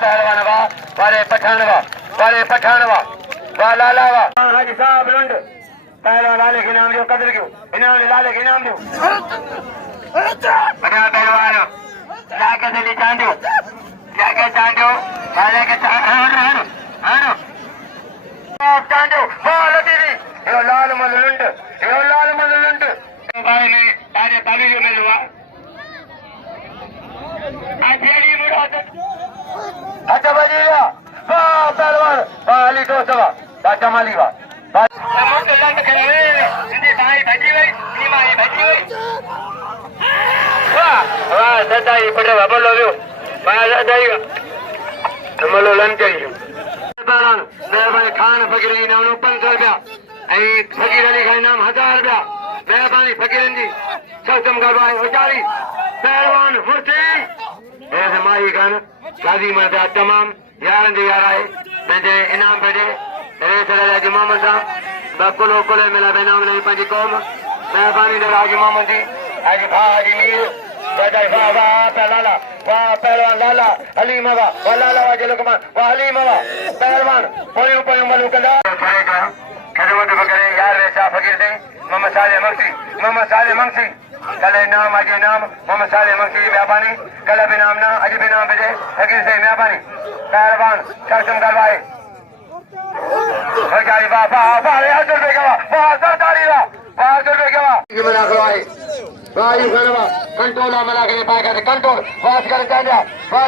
पहलवान वाह वाले पठान वाह लाला वाह हाजी साहब लुंड पहलवान लाले के नाम जो कदर क्यों इनाम लाले के नाम जो बड़ा पहलवान जाके दिल्ली चांदो वाले के चांदो वाह लतीरी यो लाल मल लुंड भाई ने ताजे ताली जो मिलवा अजली मुराद अच्छा बजिया वाह पहलवान वाह अली दोस्तवा वाह जमाली वाह समुद्र लंड खेले इंदी भाई भजी हुई नीमाई भजी हुई वाह वाह सदाई पड़वा बोलो यो वाह सदाई मलो लंड चाहिए पहलवान मेहरबानी खान फकीर जी नाम 500 रुपया फकीर अली खान नाम 1000 रुपया मेहरबानी फकीरन जी सौतम गरबाई विचारी पहलवान मुर्ती ऐसे माही खान गाजी मर्दा तमाम यारन जी यार आए मुझे इनाम भेजे रेस राजी मोहम्मद साहब बकुलो कुले मिला बेनाम नहीं पंजी कौम मेहरबानी दे राजी मोहम्मद जी हाजी भा हाजी मीर बजाई वाह वाह पहलाला वाह पहलवान लाला हलीम वाह लाला वाह जलकुमार वाह हलीम वाह पहलवान पोयूं मलू कंदा खदमत बकरे यार रेसा फकीर से मोहम्मद साले मंगसी कल नाम अज नाम मोहम्मद साले मंगसी मेहरबानी कल भी नाम ना अज भी नाम भेजे फकीर से मेहरबानी पहलवान सक्षम करवाए सरकारी वाह वाह वाह 1000 रुपए का वाह सरकारी वाह 1000 रुपए का मना करवाए वायु खनवा कंट्रोल मना के पाए कर कंट्रोल वास कर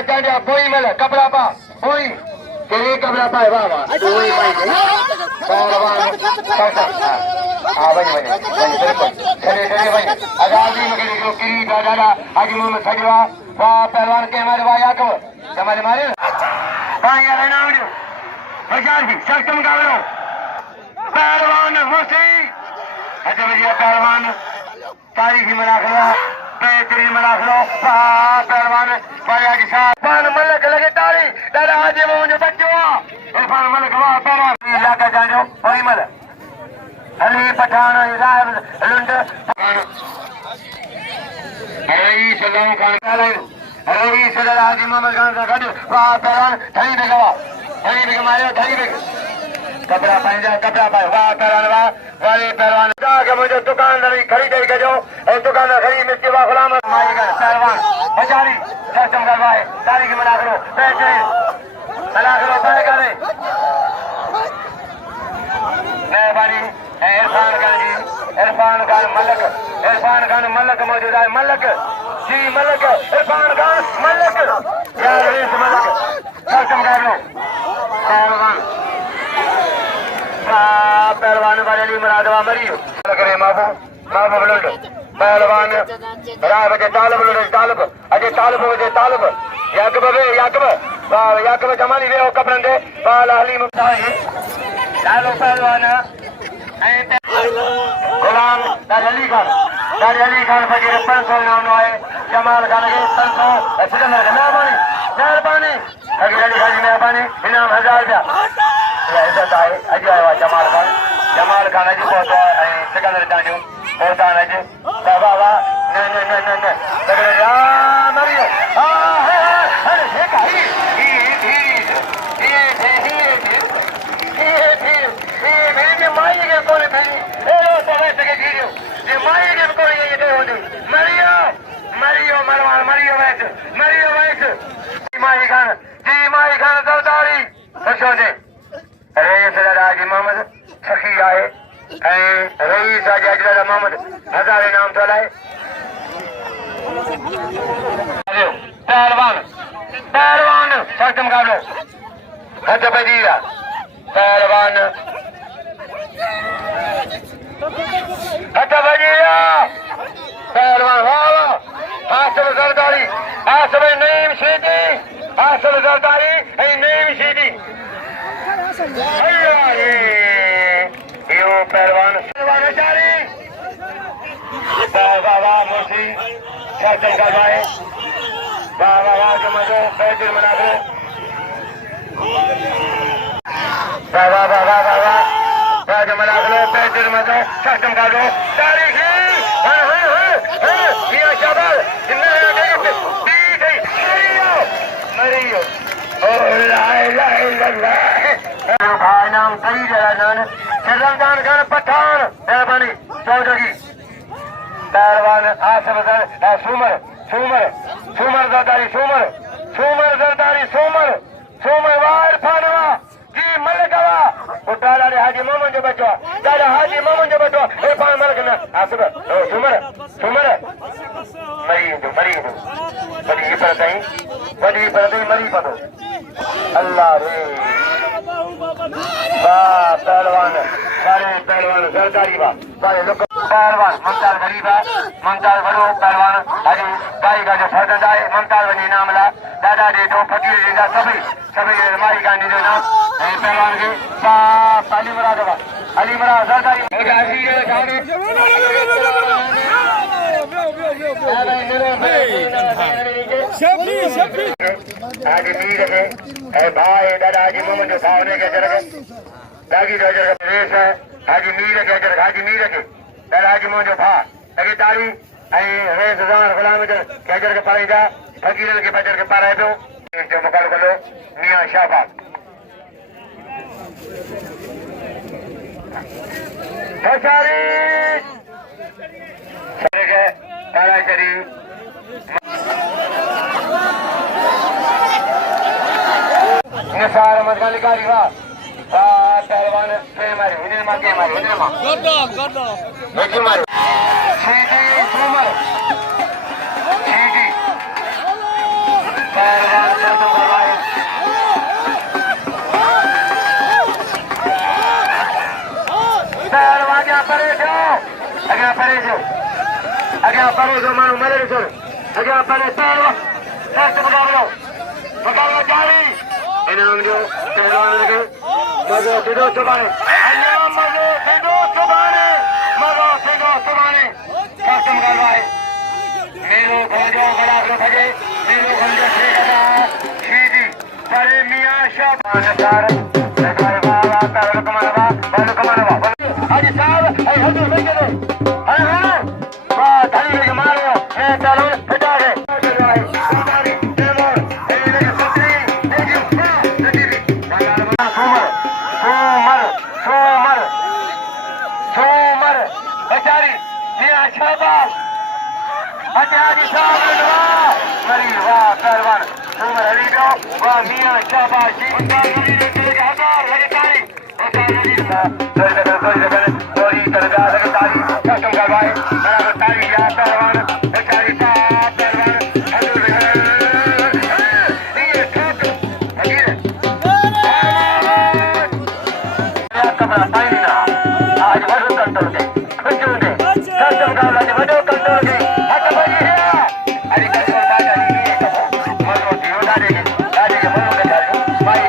चांडिया पोई मिल कपड़ा पा पोई केले कपड़ा पाए वाह वाह पोई पाई पहलवान हां भाई बिल्कुल चले भाई आजादी मगर जो की दादा हाजी मोहम्मद सजवा वाह पहलवान के हमारे वाह याकब हमारे मारे हां यार ना वीडियो हजार जी सक्षम गावलो पहलवान मुसी अच्छा भैया पहलवान तारीखी मना करो बेहतरीन मना करो पहलवान वाले हाजी साहब मलक लगे तारी दादा हाजी मोहम्मद बच्चो इरफान मलक वाह पहलवान इलाका जानो वही मलक अली पठान साहब लुंड रईस सलाम खान रईस हाजी मोहम्मद खान का गड वाह पहलवान थई बेगवा मारे थई बेग कपड़ा पाए वाह पहलवान वाह वाले पहलवान जाके मुझे दुकानदारी खरीदे के जो और दुकानदार खरीद मिर्ची वाह गुलाम माएगा पहलवान बेचारी सक्षम करवाए तारीख मना करो बेहतरीन मना करो पाएगा नहीं मेहरबानी इरफान खान मलक मौजूद है मलक जी मलक इरफान खान मलक यार रेस मलक सक्षम कर लो पहलवान वाले मुरादवा मरी करे महबूब लुंड पहलवान राह बजे तालब लुंड तालब अजय तालब याकब जमाली वे कपड़न दे बाल हलीम लालो पहलवान गुलाम अली खान फकीर 500 नाम है जमाल खान के 500 सिकंदर मेहरबानी फकीर अली खान मेहरबानी इनाम 1000 रुपया इज्जत आए अजी आया जमाल खान अजी पहुंचो सिकंदर जानो पहुंचा अजी बाबा वाह न मरियो अरे हे काई ये माई के कोने पे ए लो बाबा से के गिरियो ये माई के कोने ये दे होंदी मरियो वैस माई खान सरदारी खुशो दे रईस राजी मोहम्मद सखी आए रईस अजला मोहम्मद हजारे नाम तो लाए पहलवान सक्षम कर लो हज बजीरा पहलवान हासिल सरदारी नईम शीदी यो पहलवान जारी बाबा मुर्सी शासन करवाए बाबा के मजो बेहतर मना दो बाबा मना दो बेहतर मजो शासन कर दो तारीखी शाबाश हो ओ ला इलाहा इल्लल्लाह भाई नाम सही जरा जान शर्मदान खान पठान मेहरबानी चौधरी पहलवान आसिफ सुमर सुमर सुमर जरदारी सुमर सुमर जरदारी सुमर सुमर वार फानवा जी मलकवा उठाला रे हाजी मोहम्मद जो बचवा दादा हाजी मोहम्मद जो बचवा ए पान मलक ना आसिफ ओ सुमर सुमर मरी बड़ी पर तई मरी पदो अल्लाह रे वाह पहलवान सारे पहलवान जरदारी वाह सारे लोग पहलवान ममताज गरीबा ममताज बड़ो पहलवान अजी गाई का जो फर्द है ममताज बनी नाम ला दादा दे दो फकीर जी का सभी माई का निजो नाम पहलवान के अली मुराद जरदारी आज मीर के भाई दादा हाजी मोहम्मद जो सामने के जरग दागी जो जरग रेस है हाजी मीर के जरग हाजी मीर के दादा हाजी मोहम्मद जो भा लगी ताली आई रेस जमान गुलाम के जरग पाईदा फकीर के बजर के पारे दो जो मुकाल करो मियां शाहबाज बेचारी के तारा शरीफ निसार मदगाली का रिवा पहलवान के मारे इन्हें मार गड्ढा देखिए मारे सीधी उमर सीधी पहलवान से तो करवाए पहलवान क्या परे जो मानो मरे जो अगर परे पहलवान सख्त मुकाबला जारी इनाम जो पहलवान के मजो सिद्धो सुबाने सख्त मुकाबला है मेलो खंजो बड़ा भगे मेलो खंजो सीधी परे मियां शाबान सार बाबा ताल कमानवा हाजी साहब ए हजूर भाई के हां वाह धनी के मारो ए चलो हटा दे सोमर बेचारी मियां शाबाश हाजी साहब मरी वाह पहलवान सोमर हरी दो वाह मियां शाबाश जी हजार लगातारी कोई तरगा लगातारी कसम करवाए बराबर ताली या पहलवान बेचारी पहलवान कमरा पाई ना आज वडो कंट्रोल के खुजू दे कसम करवा आज वडो कंट्रोल के हक बनी है अरे कंट्रोल बाजा नहीं है मरो दियो दादे के मनो के जाओ भाई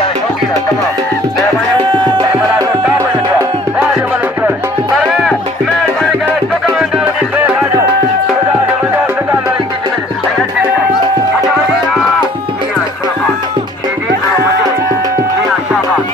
का शौकी ना तमाम मेहमान रो ता बन गया आज मनो छोड़ अरे मेहमान के दुकानदार की से खाजो खुदा के मदद दुकान वाली की ऐसे हक बनी मियां शाबाश सीधी ना मजे मियां शाबाश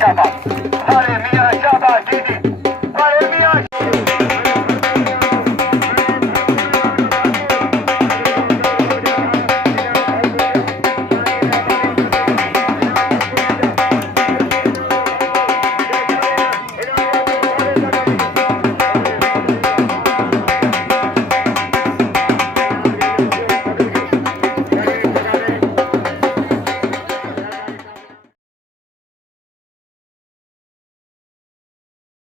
शाबाश